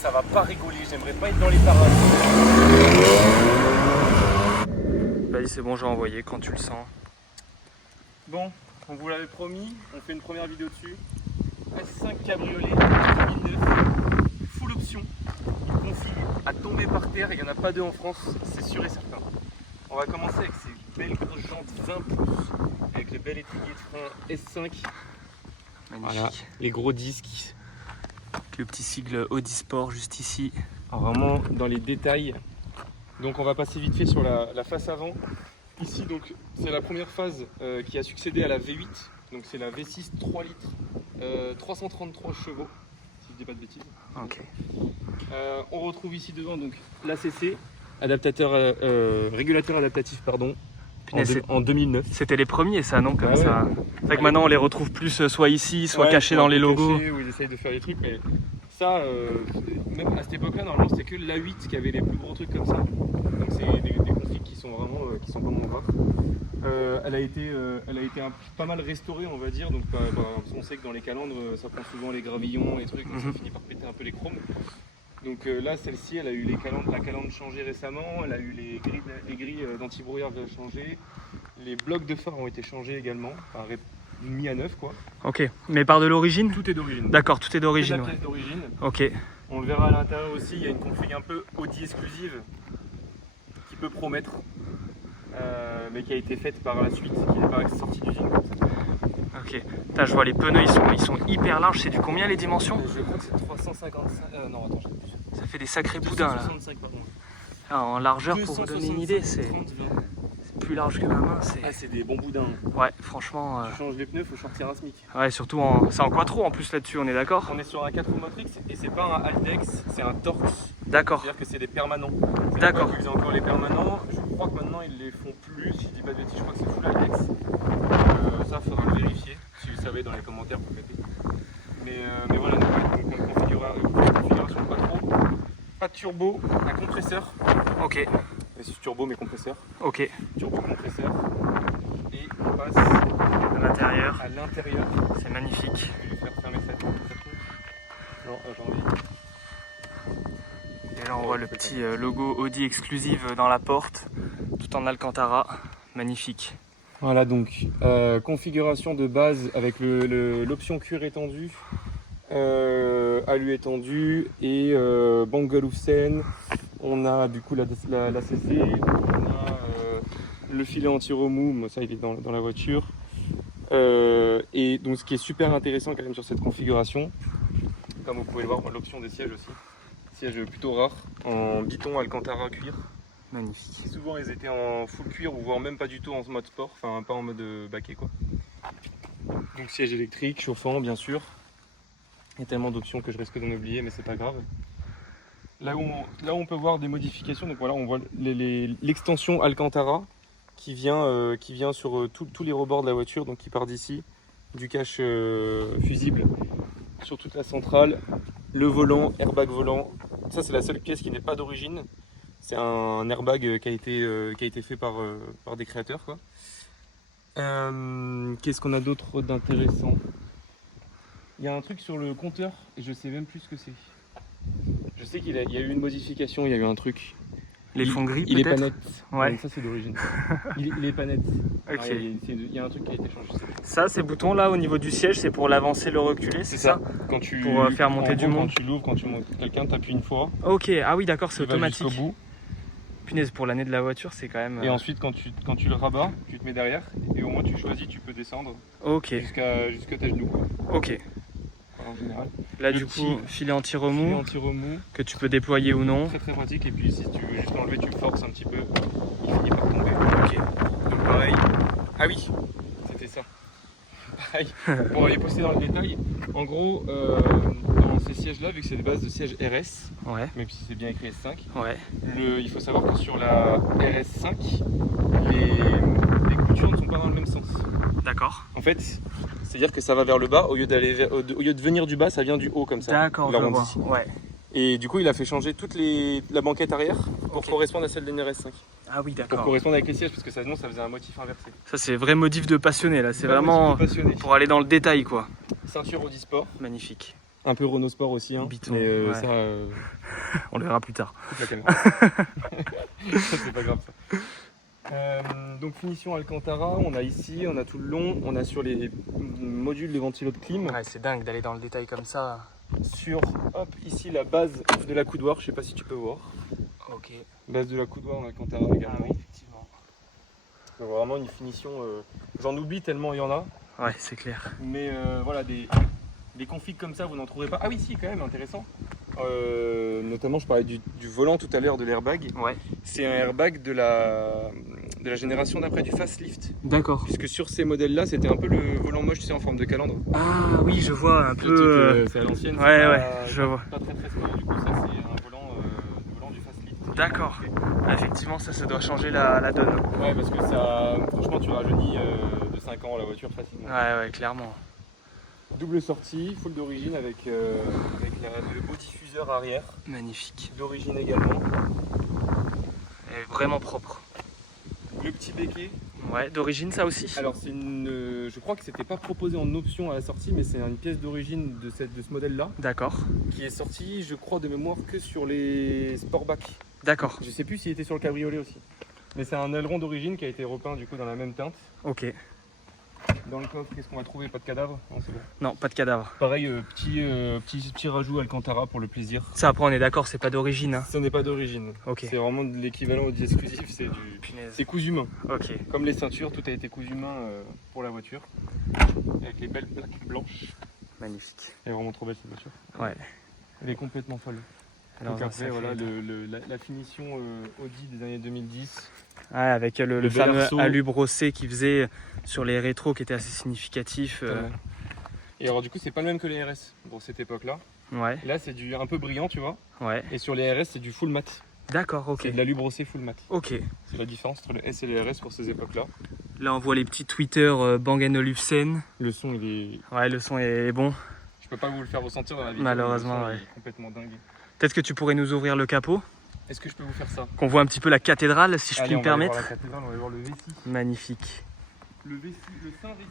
ça va pas rigoler, j'aimerais pas être dans les parages. Vas-y, c'est bon, j'ai envoyé quand tu le sens. Bon, on vous l'avait promis, on fait une première vidéo dessus. S5 cabriolet 2009, full option, une config à tomber par terre, il n'y en a pas deux en France, c'est sûr et certain. On va commencer avec ces belles grosses jantes 20 pouces, avec les belles étriers de frein S5. Magnifique. Voilà, les gros disques. Avec le petit sigle Audi Sport juste ici. Alors vraiment dans les détails. Donc on va passer vite fait sur la face avant. Ici donc c'est la première phase qui a succédé à la V8. Donc c'est la V6 3 litres, 333 chevaux, si je dis pas de bêtises. Ok. On retrouve ici devant donc l'ACC, régulateur adaptatif pardon, en 2009. C'était les premiers ça, non? Comme Ah ouais. ça. C'est vrai que maintenant on les retrouve plus soit ici, soit cachés dans les logos. Où ils essayent de faire des trucs, mais ça, même à cette époque-là, normalement c'était que l'A8 qui avait les plus gros trucs comme ça. Donc c'est des configs qui sont vraiment rares. Elle a été pas mal restaurée, on va dire. Donc on sait que dans les calandres, ça prend souvent les gravillons, les trucs, donc ça finit par péter un peu les chromes. Donc là, celle-ci, elle a eu la calandre changée récemment, elle a eu les grilles d'anti-brouillard changées, les blocs de phare ont été changés également, enfin, mis à neuf quoi. Ok, mais par de l'origine? Tout est d'origine. D'accord, tout est d'origine. C'est la pièce d'origine. Ok. On le verra à l'intérieur aussi, il y a une config un peu Audi exclusive qui peut promettre, mais qui a été faite par la suite, qui n'est pas sortie d'usine comme ça. Ok. Putain, je vois les pneus, ils sont hyper larges. C'est du combien les dimensions? Je crois que c'est 355. Non, attends, je sais plus. Ça fait des sacrés boudins là. 265, pardon. Ah, en largeur, pour vous donner une idée, c'est 30, 20. plus large que ma main. Ah, c'est des bons boudins. Ouais, franchement. Tu changes les pneus, faut sortir un SMIC. Ouais, surtout c'est en quattro en plus là-dessus, on est d'accord? On est sur un 4 Motrix et c'est pas un Altex, c'est un Torx. D'accord. C'est-à-dire que c'est des permanents. D'accord. Ils faisaient encore les permanents. Je crois que maintenant ils les font plus. Si je dis pas de bêtises, je crois que c'est full Altex. Ça, faudra le vérifier. Si vous savez dans les commentaires, vous mettez. Mais voilà, donc une configuration pas trop. Pas de turbo, un compresseur. Ok. C'est turbo mais compresseur. Ok. Turbo compresseur. Et on passe À l'intérieur, à l'intérieur. c'est magnifique. Je vais faire fermer ça. Non, j'ai envie. Et là on voit le petit logo Audi exclusive dans la porte, tout en Alcantara. Magnifique. Voilà donc configuration de base avec l'option cuir étendu, alu étendu et Bangolufsen. On a du coup la CC, on a le filet anti-remous, ça il est dans la voiture. Et donc ce qui est super intéressant quand même sur cette configuration, comme vous pouvez le voir, l'option des sièges aussi. Sièges plutôt rares, en biton Alcantara cuir. Magnifique. Souvent ils étaient en full cuir ou voire même pas du tout en mode sport, enfin pas en mode baquet quoi. Donc siège électrique, chauffant bien sûr. Il y a tellement d'options que je risque d'en oublier mais c'est pas grave. Là où on peut voir des modifications, donc voilà on voit l'extension Alcantara qui vient sur tous les rebords de la voiture, donc qui part d'ici, du cache fusible sur toute la centrale, le volant, airbag volant. Ça c'est la seule pièce qui n'est pas d'origine. C'est un airbag qui a été fait par des créateurs quoi. Qu'est-ce qu'on a d'autre d'intéressant? Il y a un truc sur le compteur et je sais même plus ce que c'est. Je sais qu'il y a eu une modification, il y a eu un truc. Les fonds gris Il est pas peut-être? net. Ouais. Donc ça c'est d'origine. Il est pas net. Ok. Alors, il y a un truc qui a été changé. Ça, ces boutons là au niveau du siège, c'est pour l'avancer, le reculer, c'est ça? Quand tu, Pour faire monter du monde. Quand tu l'ouvres, quand tu montes quelqu'un, t'appuies une fois. Ok, ah oui d'accord, c'est il va automatique. jusqu'au bout. Punaise, pour l'année de la voiture, c'est quand même... Et ensuite quand tu le rabats, tu te mets derrière et au moins tu choisis, tu peux descendre Ok, jusqu'à tes genoux quoi. ok. En général. Là Le du petit coup, filet anti-remous, anti-remous, que tu peux déployer ou non. très très pratique. Et puis si tu veux juste l'enlever, tu forces un petit peu, il finit par tomber. Ok. Donc pareil. Ah oui, c'était ça. Pareil. Pour aller poster dans le détail, en gros, dans ces sièges-là, vu que c'est des bases de sièges RS, Ouais, même si c'est bien écrit S5, ouais. il faut savoir que sur la RS5, les coutures ne sont pas dans le même sens. D'accord. En fait, c'est-à-dire que ça va vers le bas, au lieu de venir du bas, ça vient du haut comme ça. D'accord, je vois. Ouais. Et du coup, il a fait changer toute la banquette arrière pour Ok. correspondre à celle d'une RS5. Ah oui, Pour d'accord. correspondre avec les sièges, parce que sinon ça faisait un motif inversé. Ça c'est vrai modif de passionné là, c'est Pas vraiment motif de passionné. pour aller dans le détail quoi. Ceinture Audi Sport, Magnifique. Un peu Renault Sport aussi, hein. Biton, Mais ouais. ça, On le verra plus tard. coupe la caméra. C'est pas grave ça. Donc finition Alcantara, on a ici, on a tout le long, on a sur les modules de ventilo de clim. Ouais, c'est dingue d'aller dans le détail comme ça. Sur, hop, ici la base de la coudoir, je sais pas si tu peux voir. Ok. Base de la coudoir en Alcantara également. Ah oui, effectivement. Donc vraiment une finition, j'en oublie tellement il y en a. Ouais, c'est clair. Mais voilà, des configs comme ça, vous n'en trouverez pas. Ah oui, si, quand même, intéressant. Notamment, je parlais du volant tout à l'heure, de l'airbag. Ouais. C'est un airbag de la génération d'après, du Fastlift. D'accord. Puisque sur ces modèles-là, c'était un peu le volant moche, tu sais, en forme de calandre. Ah oui, je vois un Le peu. truc, c'est à l'ancienne. Ouais, c'est ouais, pas- je vois. Pas très très sport, du coup, ça, c'est un volant, le volant du Fastlift. D'accord. Effectivement, ça doit changer la donne. Ouais, parce que ça, franchement, tu rajeunis de 5 ans la voiture facilement. Ouais, clairement. Double sortie, full d'origine avec le beau diffuseur arrière, Magnifique. d'origine également. Et vraiment propre. Le petit béquet, Ouais, d'origine ça aussi. alors c'est je crois que c'était pas proposé en option à la sortie, mais c'est une pièce d'origine de ce modèle-là, D'accord. qui est sortie, je crois de mémoire, que sur les Sportback. D'accord. Je sais plus s'il était sur le cabriolet aussi. Mais c'est un aileron d'origine qui a été repeint du coup dans la même teinte. Ok. Dans le coffre, qu'est-ce qu'on va trouver? Pas de cadavre? Non, c'est bon. Non, pas de cadavre. Pareil, petit rajout Alcantara pour le plaisir. Ça après on est d'accord, c'est pas d'origine. Hein. Ce n'est pas d'origine. Ok. C'est vraiment de l'équivalent Audi exclusif, Punaise. c'est cousu main. Ok. Comme les ceintures, tout a été cousu main pour la voiture. Avec les belles plaques blanches. Magnifique. Elle est vraiment trop belle cette voiture. Ouais. Elle est complètement folle. Alors, Donc un après, sacré voilà, état. la finition Audi des années 2010. Ouais, avec le bel fameux arceau. alu brossé qui faisait sur les rétros qui était assez significatif. Et alors du coup, c'est pas le même que les RS dans cette époque-là. Ouais, Là, c'est un peu brillant, tu vois. ouais. Et sur les RS, c'est du full mat. D'accord, ok. C'est de l'alu brossé full mat. Ok. C'est la différence entre le S et les RS pour ces époques-là. Là on voit les petits Twitter Bang & Olufsen. Le son, il est... Ouais, le son est bon. Je peux pas vous le faire ressentir dans la vidéo. Malheureusement, mais le son, ouais. il est complètement dingue. Peut-être que tu pourrais nous ouvrir le capot, Est-ce que je peux vous faire ça? qu'on voit un petit peu la cathédrale si je Allez, puis me on va aller voir permettre. la cathédrale, on va aller voir le Vessie. Magnifique. Le Saint-Vessie.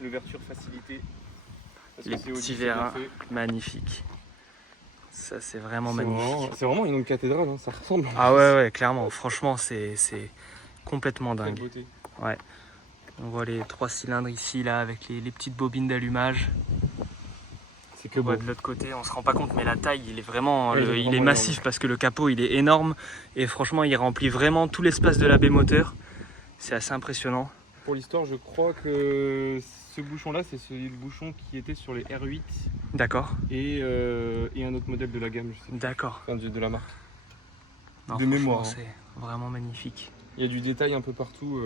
L'ouverture facilitée. Parce Les que c'est Audi, petits c'est bien vérins. fait. Magnifique. Ça c'est vraiment C'est magnifique. c'est vraiment une cathédrale, hein, ça ressemble. Ah ouais, clairement. Franchement, c'est complètement Quelle dingue. beauté. On voit les 3 cylindres ici, là, avec les petites bobines d'allumage. C'est que On voit beau. de l'autre côté, on se rend pas compte, mais la taille, il est vraiment, Ouais, il est il est vraiment massif parce que le capot, il est énorme. Et franchement, il remplit vraiment tout l'espace de la baie moteur. C'est assez impressionnant. Pour l'histoire, je crois que ce bouchon-là, c'est le bouchon qui était sur les R8 D'accord. et un autre modèle de la gamme, je sais plus. D'accord. Enfin, de la marque. Non, De franchement, mémoire, hein. C'est vraiment magnifique. Il y a du détail un peu partout.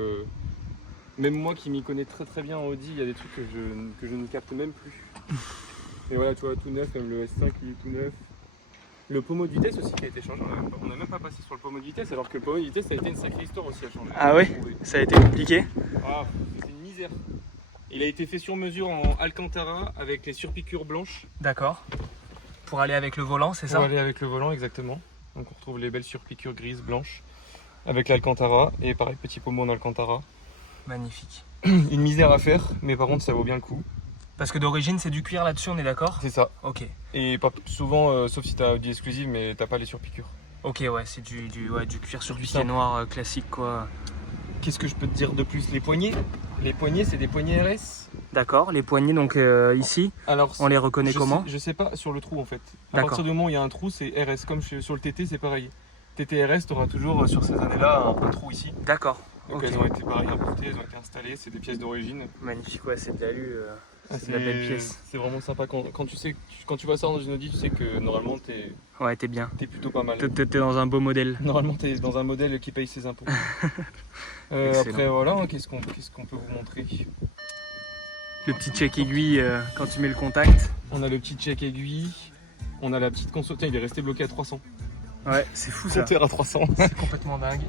Même moi qui m'y connais très très bien en Audi, il y a des trucs que je ne capte même plus. Et voilà, tu vois, tout neuf, même le S5 il est tout neuf. Le pommeau de vitesse aussi qui a été changé, on n'a même pas passé sur le pommeau de vitesse, alors que le pommeau de vitesse ça a été une sacrée histoire aussi à changer. Ah ouais? Ça a été compliqué? Ah, c'est une misère. Il a été fait sur mesure en Alcantara avec les surpiqûres blanches. D'accord. Pour aller avec le volant, c'est Pour ça? aller avec le volant, exactement. Donc on retrouve les belles surpiqûres grises, blanches, avec l'Alcantara, et pareil, petit pommeau en Alcantara. Magnifique. Une misère à faire, mais par contre ça vaut bien le coup. Parce que d'origine, c'est du cuir là-dessus, on est d'accord? C'est ça. Ok. Et souvent, sauf si t'as Audi exclusive, mais t'as pas les surpiqûres. Ok, ouais, c'est du cuir sur Du piqué simple. noir classique, quoi. Qu'est-ce que je peux te dire de plus? Les poignées. Les poignées, c'est des poignées RS. D'accord, les poignées, donc ici, Alors, on les reconnaît comment? Je sais pas, sur le trou en fait. À D'accord. partir du moment où il y a un trou, c'est RS. Comme sur le TT, c'est pareil. TT RS, tu auras toujours sur ces années-là un trou ici. D'accord. Donc Ok. elles ont été pareil importées, elles ont été installées, c'est des pièces d'origine. Magnifique, ouais, c'est de l'alu. Ah, c'est de la belle pièce. C'est vraiment sympa quand tu vois ça dans une Audi, tu sais que normalement Ouais, t'es bien. t'es plutôt pas mal. T'es dans un beau modèle. Normalement t'es dans un modèle qui paye ses impôts. Excellent. Après voilà, hein, qu'est-ce qu'on peut vous montrer? Le petit check aiguille quand tu mets le contact. On a le petit check aiguille, on a la petite console, tiens il est resté bloqué à 300. Ouais, c'est fou ça. Compteur à 300. C'est complètement dingue.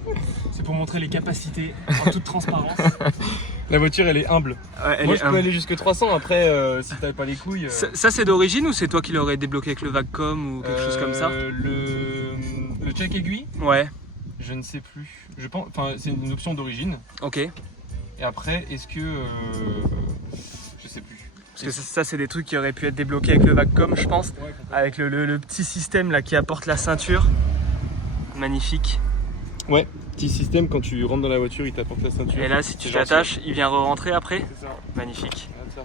C'est pour montrer les capacités en toute transparence. La voiture elle est humble. Ouais, Moi je peux aller jusque 300 après si t'avais pas les couilles. Ça c'est d'origine ou c'est toi qui l'aurais débloqué avec le Vagcom ou quelque chose comme ça? Le check aiguille, Ouais. Je ne sais plus. Je pense, enfin, c'est une option d'origine. Ok. Et après, est-ce que... je sais plus. Parce que ça, c'est des trucs qui auraient pu être débloqués avec le Vacom, je pense. Ouais, Avec le petit système là qui apporte la ceinture. Magnifique. ouais, petit système, quand tu rentres dans la voiture, il t'apporte la ceinture. Et là, si tu C'est t'attaches, il vient re-rentrer après. C'est ça. Magnifique. Regarde ça.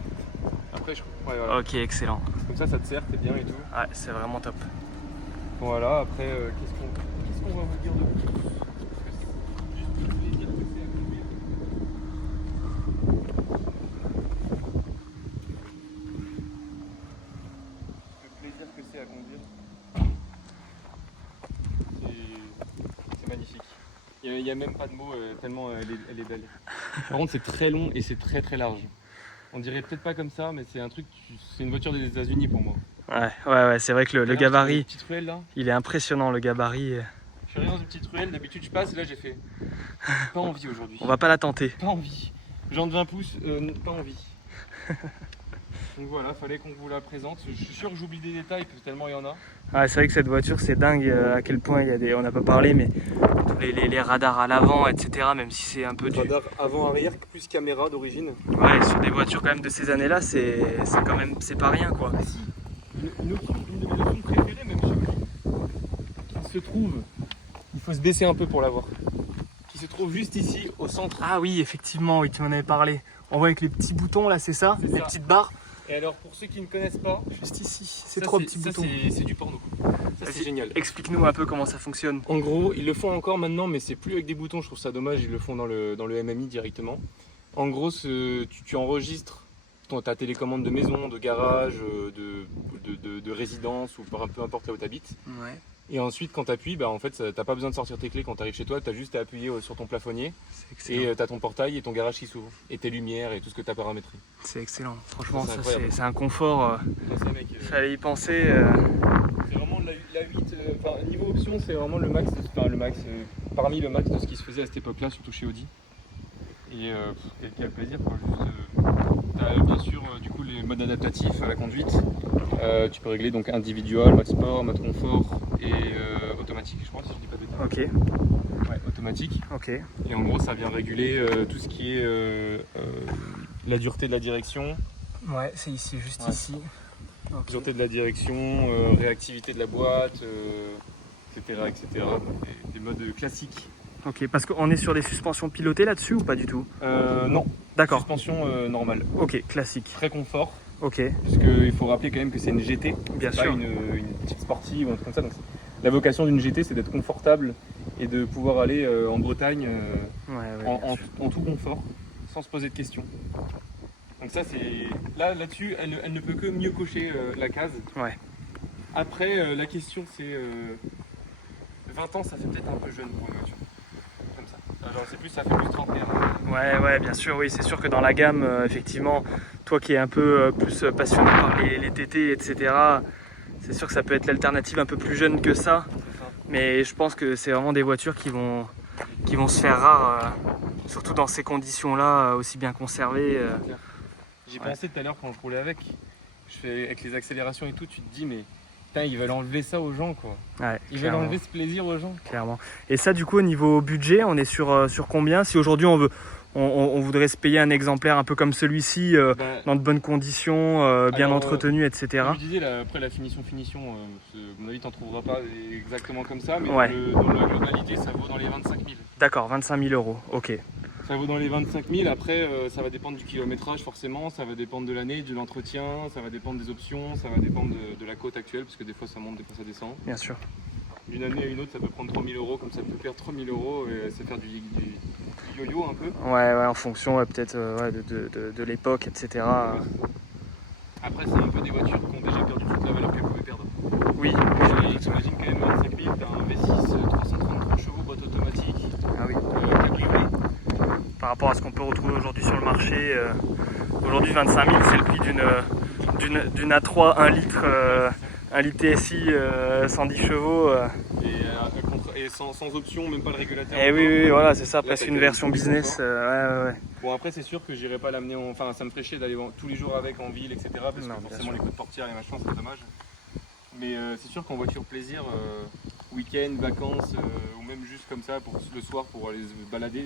Après, ouais, voilà. Ok, excellent. Comme ça te sert, t'es bien et tout. Ouais, c'est vraiment top. Voilà, après, qu'est-ce qu'on va vous dire de plus? Juste le plaisir que c'est à conduire. Le plaisir que c'est à conduire. C'est magnifique. Il n'y a même pas de mots, tellement elle est belle. Par contre, c'est très long et c'est très très large. On dirait peut-être pas comme ça, mais c'est un truc, c'est une voiture des États-Unis pour moi. Ouais, c'est vrai que le gabarit, Une petite ruelle là. il est impressionnant, le gabarit. Je suis arrivé dans une petite ruelle, d'habitude je passe et là j'ai fait pas envie aujourd'hui. On va pas la tenter. Pas envie. Genre de 20 pouces, pas envie. Donc voilà, fallait qu'on vous la présente. Je suis sûr que j'oublie des détails tellement il y en a. Ouais, c'est vrai que cette voiture, c'est dingue à quel point il y a des. On n'a pas parlé, mais tous les radars à l'avant, etc. Même si c'est un peu du. Radar avant-arrière plus caméra d'origine. Ouais, sur des voitures quand même de ces années-là, c'est quand même. C'est pas rien quoi. Ah si, une de mes options préférées, même chez lui, qui se trouve, il faut se baisser un peu pour la voir, qui se trouve juste ici au centre. Ah oui, effectivement, oui, tu m'en avais parlé. On voit avec les petits boutons là, c'est ça? C'est Les ça. petites barres. Et alors pour ceux qui ne connaissent pas, Juste ici, c'est ça, trois petits ça, boutons. c'est du porno. Ça c'est Vas-y, génial. Explique-nous un peu comment ça fonctionne. En gros, ils le font encore maintenant, mais c'est plus avec des boutons, je trouve ça dommage, ils le font dans le MMI directement. En gros, tu enregistres ta télécommande de maison, de garage, de résidence ou peu importe là où tu habites. Ouais, Et ensuite, quand tu appuies, bah, en fait, tu n'as pas besoin de sortir tes clés quand tu arrives chez toi, tu as juste à appuyer sur ton plafonnier c'est excellent. et tu as ton portail et ton garage qui s'ouvre, et tes lumières et tout ce que tu as paramétré. C'est excellent. Franchement, C'est ça incroyable. c'est un confort. Fallait y penser. C'est vraiment la 8, niveau option, c'est vraiment le max, parmi le max de ce qui se faisait à cette époque-là, surtout chez Audi. Et quel plaisir quoi, t'as bien sûr du coup les modes adaptatifs à la conduite. Tu peux régler donc individual, mode sport, mode confort et automatique, je crois, si je dis pas de bêtises. Ok, Ouais, automatique. ok. Et en gros, ça vient réguler tout ce qui est la dureté de la direction, Ouais, c'est ici, juste Ouais. ici. Ok. dureté de la direction, réactivité de la boîte, etc., etc. Des modes classiques. Ok, parce qu'on est sur des suspensions pilotées là-dessus ou pas du tout? Non, D'accord. suspension normale. Ok, classique. Très confort, Ok, puisqu'il faut rappeler quand même que c'est une GT, bien pas sûr. une petite sportive ou un truc comme ça. Donc, la vocation d'une GT, c'est d'être confortable et de pouvoir aller en Bretagne Ouais, en tout confort, sans se poser de questions. Donc ça, c'est là-dessus, elle ne peut que mieux cocher la case. Ouais. Après, la question, c'est 20 ans, ça fait peut-être un peu jeune pour une voiture. Comme ça. Genre, ça fait plus trentenaire. Ouais, bien sûr, oui, c'est sûr que dans la gamme, effectivement, toi qui es un peu plus passionné par les TT, etc., c'est sûr que ça peut être l'alternative un peu plus jeune que ça, C'est ça. mais je pense que c'est vraiment des voitures qui vont se faire rares, surtout dans ces conditions-là, aussi bien conservées. J'y Ouais. pensais tout à l'heure quand je roulais avec. Avec les accélérations et tout, tu te dis, mais putain, ils veulent enlever ça aux gens, quoi. Ouais, Ils veulent clairement, enlever ce plaisir aux gens. clairement. Et ça, du coup, au niveau budget, on est sur combien? Si aujourd'hui on voudrait se payer un exemplaire un peu comme celui-ci, Bah, dans de bonnes conditions, bien Alors, entretenu, etc. comme je disais, après la finition, à mon avis, t'en trouveras pas exactement comme ça, mais Ouais. dans la globalité, ça vaut dans les 25 000. D'accord, 25 000 euros, ok. Ça vaut dans les 25 000. Après, ça va dépendre du kilométrage, forcément. Ça va dépendre de l'année, de l'entretien. Ça va dépendre des options. Ça va dépendre de la cote actuelle, parce que des fois ça monte, des fois ça descend. Bien sûr. D'une année à une autre, ça peut prendre 3 000 euros, comme ça peut perdre 3 000 euros et c'est faire du yo-yo un peu. Ouais, en fonction peut-être de l'époque, etc. Après, c'est un peu des voitures qui ont déjà perdu toute la valeur qu'elles pouvaient perdre. Oui, T'imagines quand même 25 000, t'as un V6 333 chevaux, boîte automatique, ah oui. cabriolet. Par rapport à ce qu'on peut retrouver aujourd'hui sur le marché, aujourd'hui 25 000 c'est le prix d'une A3 1 litre, 1 litre TSI 110 chevaux. Et sans option, même pas le régulateur. Et oui, voilà, c'est ça, Là, presque t'as une que version du business. Ouais. Bon, après, c'est sûr que j'irai pas l'amener Enfin, ça me ferait chier d'aller tous les jours avec en ville, etc. Parce Non, que bien forcément, sûr. les coups de portière et machin, c'est dommage. Mais c'est sûr qu'en voiture plaisir, week-end, vacances, ou même juste comme ça pour le soir pour aller se balader,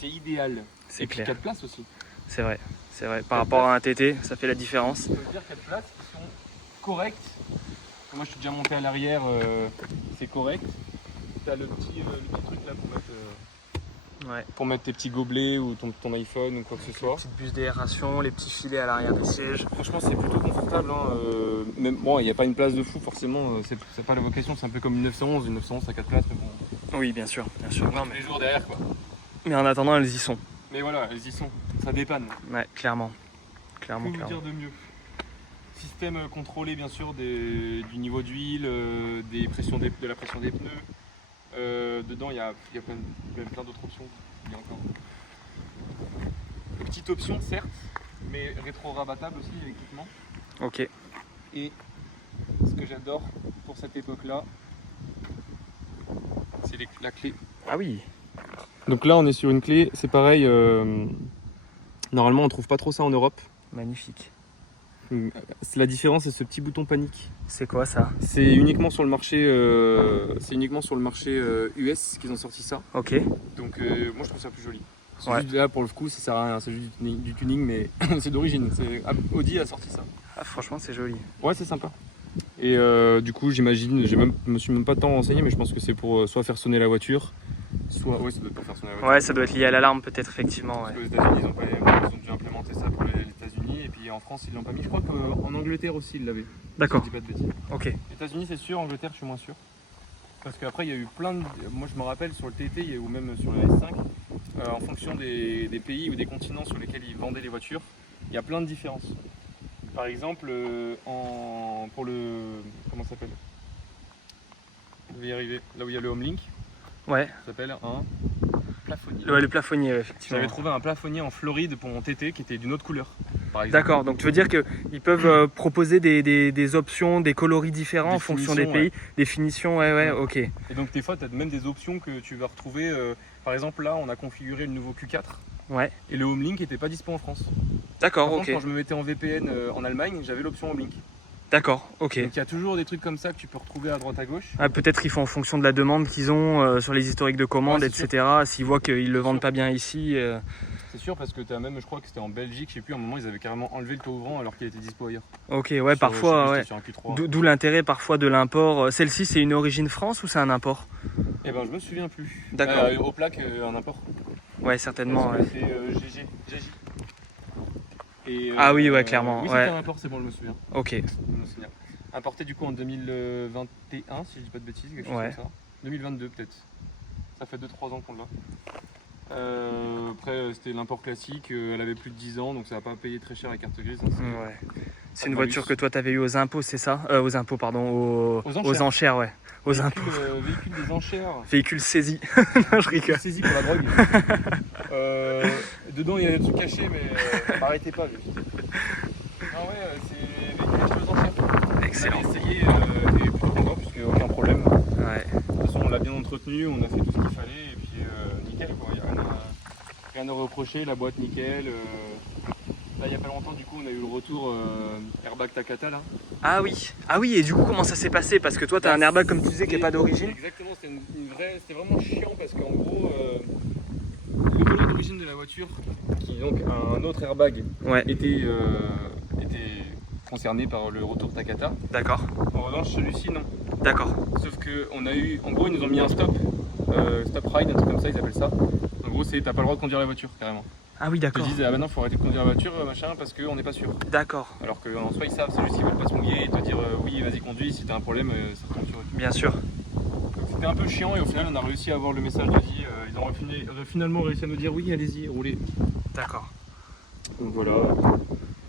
c'est idéal. C'est Et puis clair. 4 places aussi. C'est vrai. C'est vrai. Par rapport à un TT, ça fait la différence. Je peux dire 4 places qui sont correctes. Moi je suis déjà monté à l'arrière, c'est correct. T'as le petit truc là pour mettre tes petits gobelets ou ton iPhone ou quoi que ce soit. Petite buse d'aération, les petits filets à l'arrière des sièges. Franchement c'est plutôt confortable. Même, bon, il n'y a pas une place de fou forcément, c'est pas la vocation, c'est un peu comme une 911. Une 911 à 4 places, mais bon. Oui, bien sûr. Non, mais les jours derrière quoi. Mais en attendant, elles y sont. Mais voilà, elles y sont, ça dépanne. Ouais, clairement. Que vous dire de mieux? Système contrôlé bien sûr du niveau d'huile, de la pression des pneus. Dedans il y a plein d'autres options. Il y a encore une petite option certes, mais rétro-rabattable aussi l'équipement. Ok. Et ce que j'adore pour cette époque-là, c'est la clé. Ah oui. Donc là on est sur une clé, c'est pareil, normalement on trouve pas trop ça en Europe. Magnifique. La différence c'est ce petit bouton panique. C'est quoi ça? C'est uniquement sur le marché, US qu'ils ont sorti ça. Ok. Donc moi je trouve ça plus joli. C'est Ouais. juste là pour le coup ça sert à rien, c'est juste du tuning mais c'est d'origine. Audi a sorti ça. Ah, franchement, c'est joli. Ouais c'est sympa. Et du coup j'imagine, je me suis même pas tant renseigné mais je pense que c'est pour soit faire sonner la voiture, soit... Ouais ça doit pas faire sonner la voiture. Ouais, ça doit être lié à l'alarme peut-être effectivement. Parce Ouais. qu'aux États-Unis ils ont dû implémenter ça pour les États-Unis et puis en France ils l'ont pas mis. Je crois qu'en Angleterre aussi ils l'avaient. D'accord. Si je dis pas de bêtises. Ok. États-Unis c'est sûr, Angleterre je suis moins sûr. Parce qu'après il y a eu plein de... Moi je me rappelle sur le TT ou même sur le S5, en fonction des pays ou des continents sur lesquels ils vendaient les voitures, il y a plein de différences. Par exemple, pour le... Comment ça s'appelle? Je vais y arriver. Là où il y a le Homelink, Ouais. ça s'appelle un plafonnier. Le plafonnier, effectivement. J'avais trouvé un plafonnier en Floride pour mon TT qui était d'une autre couleur. Par exemple. D'accord, donc tu veux dire qu'ils peuvent proposer des options, des coloris différents Des en fonction des finitions, pays, des finitions, ouais, ok. Et donc des fois tu as même des options que tu vas retrouver. Par exemple là on a configuré le nouveau Q4 Ouais, et le Homelink n'était pas dispo en France. d'accord, Par ok. contre, quand je me mettais en VPN en Allemagne, j'avais l'option Homelink. D'accord, ok. Donc il y a toujours des trucs comme ça que tu peux retrouver à droite à gauche. Ah, peut-être ils font en fonction de la demande qu'ils ont sur les historiques de commandes, Ouais, c'est etc. S'ils voient qu'ils le vendent sûr. pas bien ici. C'est sûr parce que tu as même, je crois que c'était en Belgique, je sais plus, à un moment ils avaient carrément enlevé le toit ouvrant alors qu'il était dispo ailleurs. Ok, ouais, Sur- parfois, je ouais. sais plus, c'était sur un Q3. D'où l'intérêt parfois de l'import. Celle-ci, c'est une origine France ou c'est un import? Eh ben je me souviens plus. D'accord. Au plaque, un import. Ouais, certainement. Ouais. C'est GG. Et, Ah oui, ouais, clairement, Oui, ouais. c'était un import, c'est bon, je me souviens. Ok, Je me souviens. Importé du coup en 2021, si je dis pas de bêtises, quelque chose Ouais. comme ça. 2022 peut-être. Ça fait 2-3 ans qu'on l'a. Après c'était l'import classique, elle avait plus de 10 ans donc ça va pas payer très cher la carte grise. Hein, ouais. C'est une malus. voiture que toi t'avais eu aux impôts, c'est ça? Aux impôts, pardon, Aux enchères. aux enchères, ouais. Aux impôts. Véhicule des enchères. Véhicule saisi. Non, je rigole. Saisi pour la drogue. Dedans il y a des trucs cachés mais m'arrêtez pas. Non ouais, c'est véhicule acheté aux enchères. Excellent. On avait essayé et plutôt content puisque aucun problème. Ouais. De toute façon on l'a bien entretenu, on a fait tout ce qu'il fallait et puis nickel quoi, il n'y a rien à reprocher, la boîte nickel. Là il n'y a pas longtemps du coup on a eu le retour airbag Takata là. Ah oui, et du coup comment ça s'est passé? Parce que toi t'as un airbag comme tu disais qui est pas d'origine. Exactement, c'était c'était vraiment chiant parce qu'en gros le volet d'origine de la voiture, qui est donc un autre airbag, Ouais, était concerné par le retour Takata. d'accord, En revanche celui-ci non. d'accord. Sauf que on a eu, en gros ils nous ont mis un stop ride, un truc comme ça ils appellent ça. En gros c'est t'as pas le droit de conduire la voiture carrément. Ah oui, Ils te d'accord. disent ah bah non faut arrêter de conduire la voiture machin parce qu'on n'est pas sûr. D'accord, Alors qu'en soi ils savent, c'est juste qu'ils veulent pas se mouiller et te dire oui vas-y conduis, si t'as un problème ça retombe sur eux. bien sûr. Donc c'était un peu chiant et au final on a réussi à avoir le message de vie, ils ont finalement réussi à nous dire oui allez-y roulez. D'accord. Donc voilà.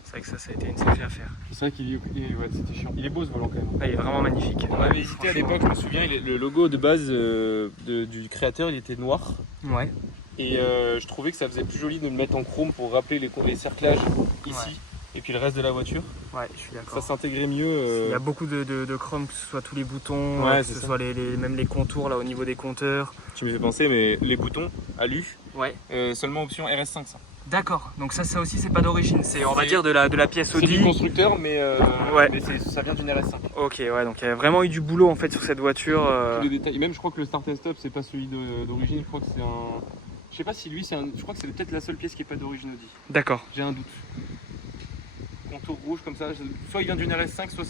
C'est vrai que ça a été une sacrée affaire. C'est vrai ouais, c'était chiant. Il est beau ce volant quand même. Ah, il est vraiment magnifique. On avait hésité à l'époque, je me souviens, le logo de base du créateur il était noir. Ouais, Et je trouvais que ça faisait plus joli de le mettre en chrome pour rappeler les cerclages ici. Ouais. Et puis le reste de la voiture, ouais, je suis ça d'accord. s'intégrait mieux. Il y a beaucoup de chrome, que ce soit tous les boutons, Ouais, que c'est ce ça. soit même les contours là au niveau des compteurs. Tu me fais penser, mais les boutons alu, Ouais. seulement option RS5 ça. D'accord, donc ça aussi c'est pas d'origine, c'est on va dire de la pièce C'est du Audi. constructeur, mais, Ouais. mais ça vient d'une RS5. Ok, ouais, donc il y a vraiment eu du boulot en fait sur cette voiture. Tous les détails. Et même je crois que le start and stop c'est pas celui d'origine, je crois que c'est un. Je sais pas si lui c'est un. Je crois que c'est peut-être la seule pièce qui est pas d'origine Audi. D'accord. J'ai un doute. Contour rouge comme ça, soit il vient d'une RS5, soit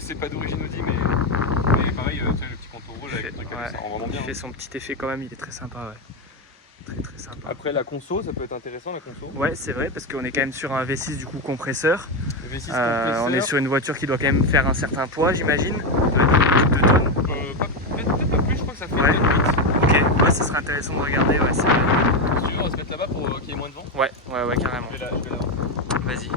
c'est pas d'origine Audi, mais pareil, tu sais, le petit contour rouge avec le truc comme ça rend vraiment bien. Il fait son petit effet quand même, il est très sympa, ouais. Très sympa. Après la conso, ça peut être intéressant la conso. Ouais, c'est vrai, parce qu'on est quand même sur un V6 du coup compresseur. Le V6 compresseur. On est sur une voiture qui doit quand même faire un certain poids, j'imagine. De tonnes. Peut-être pas plus, je crois que ça fait Ouais. 8. Ok, ouais, ça serait intéressant de regarder, ouais, c'est vrai. Si tu veux, on va se mettre là-bas pour qu'il y ait moins de vent. Ouais, carrément. Je vais là. Vas-y.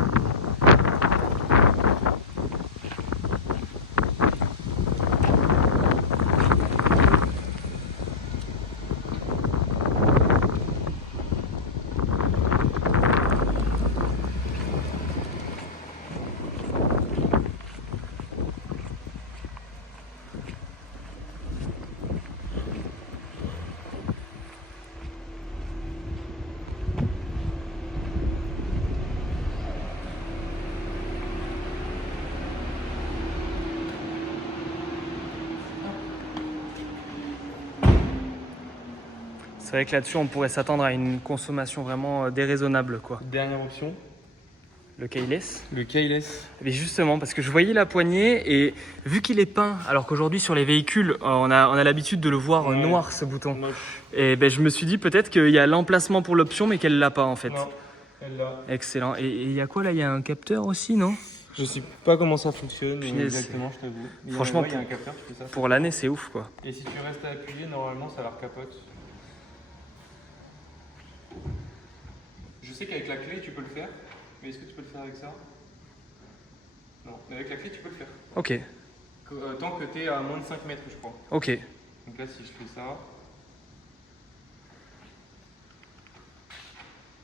C'est vrai que là-dessus, on pourrait s'attendre à une consommation vraiment déraisonnable, quoi. Dernière option, Le keyless. le keyless. Mais justement, parce que je voyais la poignée et vu qu'il est peint, alors qu'aujourd'hui sur les véhicules, on a l'habitude de le voir Ouais. noir ce bouton. Moche. Et ben, je me suis dit peut-être qu'il y a l'emplacement pour l'option, mais qu'elle l'a pas en fait. Non, elle l'a. Excellent. Et il y a quoi là? Il y a un capteur aussi, non? Je sais pas comment ça fonctionne Punaise. exactement, je t'avoue. Franchement, il y a un capteur qui fait ça. Pour l'année, c'est ouf quoi. Et si tu restes à appuyer, normalement ça la recapote. Je sais qu'avec la clé tu peux le faire, mais est-ce que tu peux le faire avec ça? Non, mais avec la clé tu peux le faire. Ok, Tant que tu es à moins de 5 mètres, je crois. ok. Donc là, si je fais ça,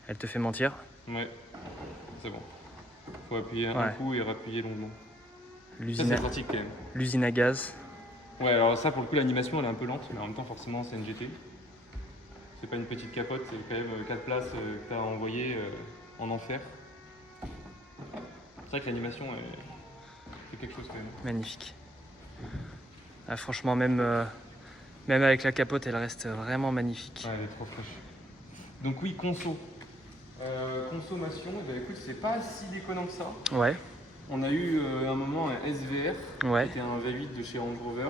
Elle te fait mentir. ouais, c'est bon. Faut appuyer un Ouais. coup et rappuyer longuement. Ça, L'usine c'est à, pratique quand même. l'usine à gaz. Ouais, alors ça, pour le coup, l'animation elle est un peu lente, mais en même temps, forcément, c'est une GT. C'est pas une petite capote, c'est quand même 4 places que tu as envoyé en enfer. C'est vrai que l'animation c'est quelque chose quand même. Magnifique. Ah, franchement, même avec la capote, elle reste vraiment magnifique. Ouais, elle est trop fraîche. Donc oui, conso. Consommation, eh ben, écoute, c'est pas si déconnant que ça. Ouais, On a eu un moment un SVR, ouais. qui était un V8 de chez Range Rover,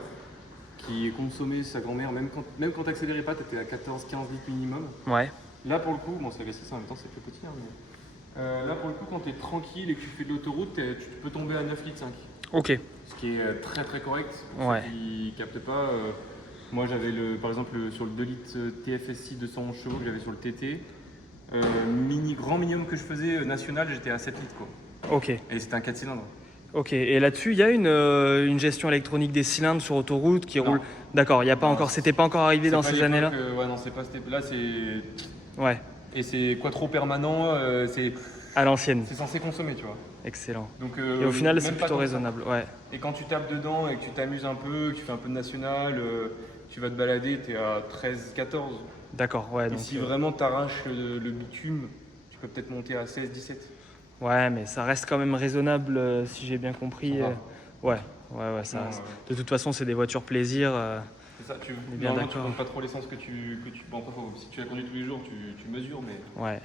qui consommait sa grand-mère, même quand t'accélérais pas, t'étais à 14-15 litres minimum. Ouais, Là pour le coup, bon c'est V6 en même temps c'est plus petit, hein, mais là pour le coup quand t'es tranquille et que tu fais de l'autoroute, tu peux tomber à 9 litres 5. ok. Ce qui est très très correct, pour Ouais. ceux qui captent pas. Moi j'avais par exemple sur le 2 litres TFSI 211 chevaux que j'avais sur le TT, grand minimum que je faisais national, j'étais à 7 litres quoi. Ok, Et c'était un 4 cylindres. ok. Et là-dessus, il y a une gestion électronique des cylindres sur autoroute qui Non. roule. D'accord, il y a pas encore, c'était pas encore arrivé dans C'est pas ces l'époque, années-là. ouais non c'est pas là c'est. Ouais, Et c'est quattro permanent, à l'ancienne. c'est censé consommer tu vois. Excellent. Donc, Et au final, même c'est pas plutôt tant que ça. raisonnable. Ouais, Et quand tu tapes dedans et que tu t'amuses un peu, que tu fais un peu de national, tu vas te balader, tu es à 13-14. d'accord. Ouais, Et donc, si vraiment tu arraches le bitume, tu peux peut-être monter à 16-17. ouais, mais ça reste quand même raisonnable si j'ai bien compris. Ça va. Ouais, ça Non, reste. De toute façon, c'est des voitures plaisir. C'est ça, est bien normalement, tu d'accord. comptes pas trop l'essence que tu. Bon, après, si tu la conduis tous les jours, tu mesures, mais. Ouais.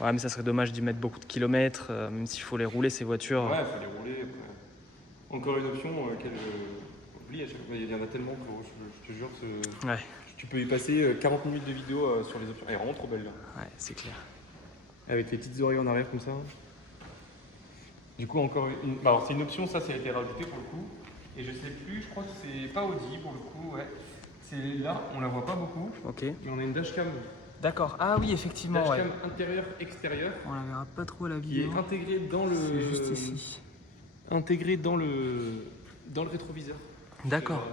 Ouais, mais ça serait dommage d'y mettre beaucoup de kilomètres, même s'il faut les rouler, ces voitures. Ouais, il faut les rouler. Après. Encore une option qu'elle oublie à chaque fois. Il y en a tellement que je te jure, Ouais, tu peux y passer 40 minutes de vidéo sur les options. Elle est vraiment trop belle là. ouais, c'est clair. Avec les petites oreilles en arrière comme ça. Du coup, encore une. Bah, alors, c'est une option, ça a été rajouté pour le coup. Et je sais plus, je crois que c'est pas Audi pour le coup, ouais. C'est là, on la voit pas beaucoup. Ok. Et on a une dashcam. D'accord. Ah oui, effectivement, ouais. Dashcam intérieur-extérieur On la verra pas trop à la qui est vidéo. intégrée dans le. C'est juste ici. Intégrée dans le rétroviseur. D'accord.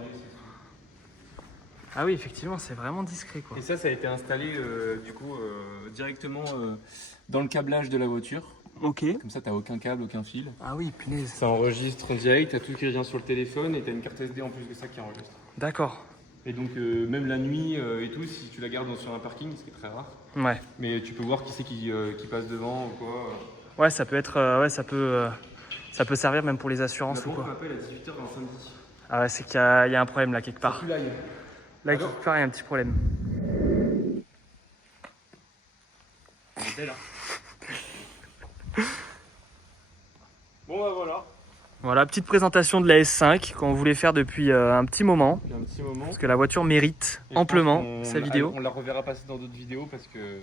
Ah oui, effectivement, c'est vraiment discret, quoi. Et ça a été installé du coup directement dans le câblage de la voiture. Ok. Comme ça, t'as aucun câble, aucun fil. Ah oui, punaise. Ça enregistre en direct, t'as tout qui vient sur le téléphone et t'as une carte SD en plus de ça qui enregistre. D'accord. Et donc même la nuit et tout, si tu la gardes sur un parking, ce qui est très rare, Ouais. mais tu peux voir qui c'est qui passe devant ou quoi. Ouais, ça peut être, ça peut servir même pour les assurances ou On quoi. m'appelle à 18h un samedi. Ah ouais, c'est qu'il y a un problème là quelque part. Plus là, Là, alors quelque part, il y a un petit problème. C'est belle, hein. Bon bah voilà. Voilà, petite présentation de la S5 qu'on voulait faire depuis un petit moment. Il y a un petit moment. Parce que la voiture mérite Et je amplement pense sa vidéo. On la reverra passer dans d'autres vidéos parce que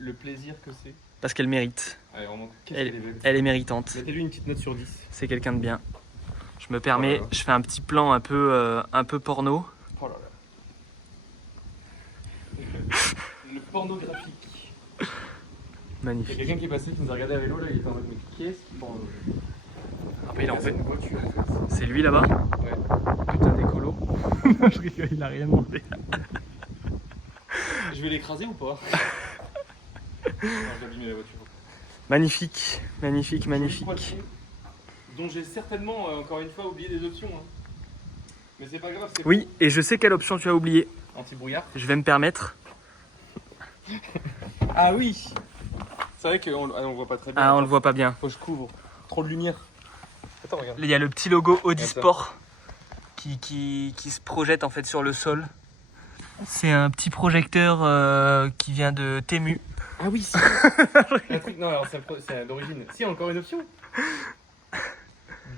le plaisir que c'est. Parce qu'elle mérite. Allez, vraiment, qu'est-ce qu'elle est belle. Elle est méritante. Mettez-lui une petite note sur 10. C'est quelqu'un de bien. Je me permets, Oh là là. je fais un petit plan un peu porno. Oh là là. Le pornographique. Il y a Magnifique. quelqu'un qui est passé qui nous a regardé à vélo là, il était en mode mais qu'est-ce qu'il prend Ah bah, il en fait. une voiture. C'est lui là-bas. Ouais. Putain d'écolo. Je rigole, il a rien demandé. Je vais l'écraser ou pas? Non, je vais abîmer la voiture. Magnifique, magnifique, magnifique. Poitrine, dont j'ai certainement encore une fois oublié des options. Hein. Mais c'est pas grave, c'est Oui, et je sais quelle option tu as oublié. anti-brouillard. Je vais me permettre. Ah oui. C'est vrai qu'on on voit pas très bien. Ah, on le voit pas bien. Faut que je couvre. Trop de lumière. Attends, regarde. Il y a le petit logo Audi Sport qui se projette en fait sur le sol. C'est un petit projecteur qui vient de Temu. Ah oui, si. Un truc, non, alors c'est d'origine. Si, encore une option.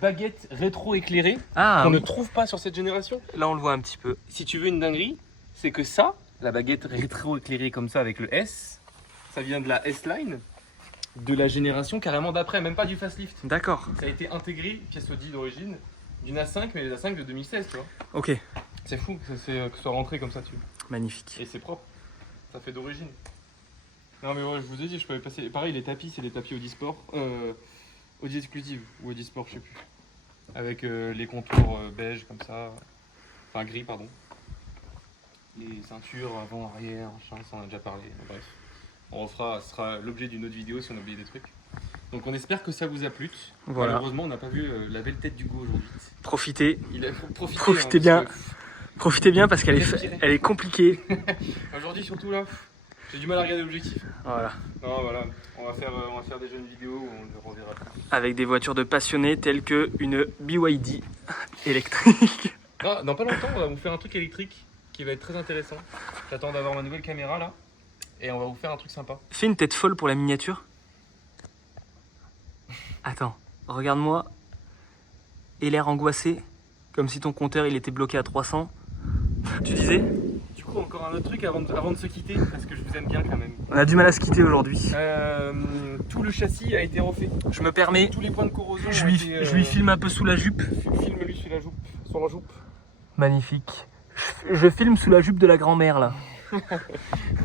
Baguette rétro-éclairée Ah, qu'on ne oui. trouve pas sur cette génération. Là on le voit un petit peu. Si tu veux une dinguerie, c'est que ça, la baguette rétro-éclairée comme ça avec le S, ça vient de la S-Line, de la génération carrément d'après, même pas du facelift. D'accord. Ça a été intégré, pièce Audi d'origine, d'une A5, mais les A5 de 2016, tu vois. Ok. C'est fou que ce soit rentré comme ça dessus. Magnifique. Et c'est propre, ça fait d'origine. Non mais ouais, je vous ai dit, je peux passer. Pareil, les tapis, c'est des tapis Audi Sport, Audi Exclusive ou Audi Sport, je sais plus. Avec les contours beige comme ça, enfin gris, pardon. Les ceintures avant, arrière, machin, ça on a déjà parlé. Bref, on refera, ce sera l'objet d'une autre vidéo si on a oublié des trucs. Donc on espère que ça vous a plu. Voilà. Malheureusement, on n'a pas vu la belle tête d'Hugo aujourd'hui. Profitez. Il a profité. Profitez bien. Parce Profitez bien parce qu'elle Respirez. elle est compliquée. que aujourd'hui surtout là, j'ai du mal à regarder l'objectif. Voilà. Non voilà, on va faire des jeunes vidéos où on le reverra plus. Avec des voitures de passionnés telles que une BYD électrique. Non, dans pas longtemps, on va vous faire un truc électrique qui va être très intéressant. J'attends d'avoir ma nouvelle caméra là. Et on va vous faire un truc sympa. Fais une tête folle pour la miniature. Attends, regarde-moi. Et l'air angoissé, comme si ton compteur il était bloqué à 300. Tu disais? Du coup, encore un autre truc avant de se quitter, parce que je vous aime bien quand même. On a du mal à se quitter aujourd'hui. Tout le châssis a été refait. Je me permets, Tous les points de corrosion je ont lui, été, je lui filme un peu sous la jupe. Filme-lui sur la jupe. Magnifique. Je filme sous la jupe de la grand-mère là.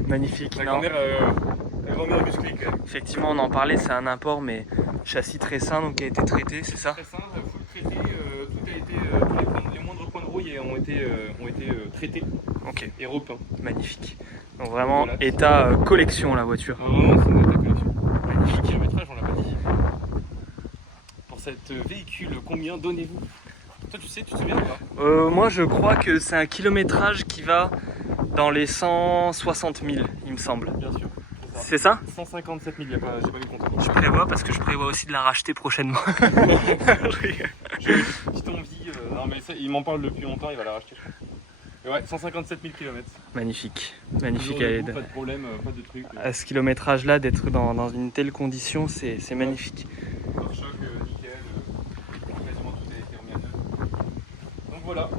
Magnifique. La Non. grand-mère musclée quand même. Effectivement, on en parlait, c'est un import, mais châssis très sain, donc qui a été traité, c'est ça? Très simple, full traité, tout a été, les moindres points de rouille ont été traités Ok, et repeints. magnifique. Donc vraiment, Voilà. état collection la voiture. Vraiment, c'est une état collection. Magnifique kilométrage, on l'a pas dit. Pour cette véhicule, combien donnez-vous? Toi, tu sais, tu te souviens ou pas? Moi, je crois que c'est un kilométrage qui va dans les 160 000, il me semble. Bien sûr. C'est ça? 157 000, j'ai pas vu le compte. Je prévois parce que je prévois aussi de la racheter prochainement. J'ai une petite envie. Non, mais ça, il m'en parle depuis longtemps, il va la racheter. Et ouais, 157 000 km. Magnifique, magnifique. Pas de problème, pas de truc. À ce kilométrage-là, d'être dans une telle condition, c'est magnifique. Pare-choc, nickel. Quasiment tout a été remis à neuf. Donc voilà.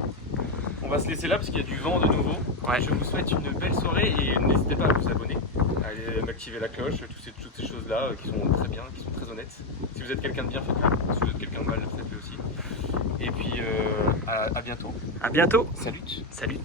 On va se laisser là parce qu'il y a du vent de nouveau. Ouais. Je vous souhaite une belle soirée et n'hésitez pas à vous abonner, à aller activer la cloche, toutes ces choses-là qui sont très bien, qui sont très honnêtes. Si vous êtes quelqu'un de bien, faites-le. Si vous êtes quelqu'un de mal, faites-le aussi. Et puis à bientôt. À bientôt. Salut. Salut.